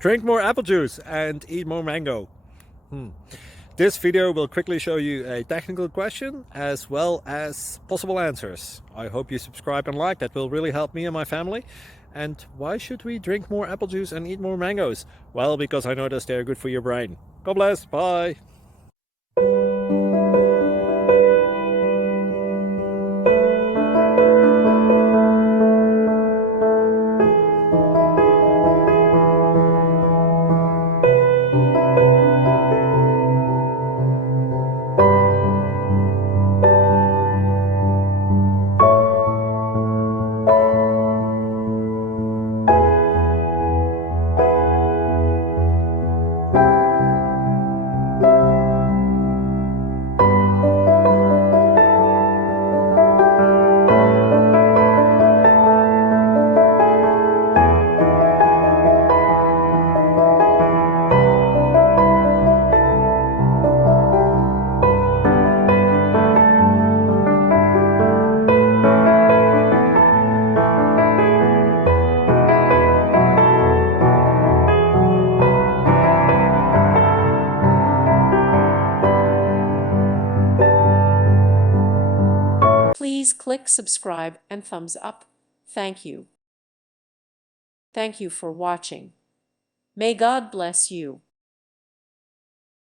Drink more apple juice and eat more mango. This video will quickly show you a technical question as well as possible answers. I hope you subscribe and like, that will really help me and my family. And why should we drink more apple juice and eat more mangoes? Well, because I noticed they're good for your brain. God bless, bye! Please click subscribe and thumbs up. Thank you. Thank you for watching. May God bless you.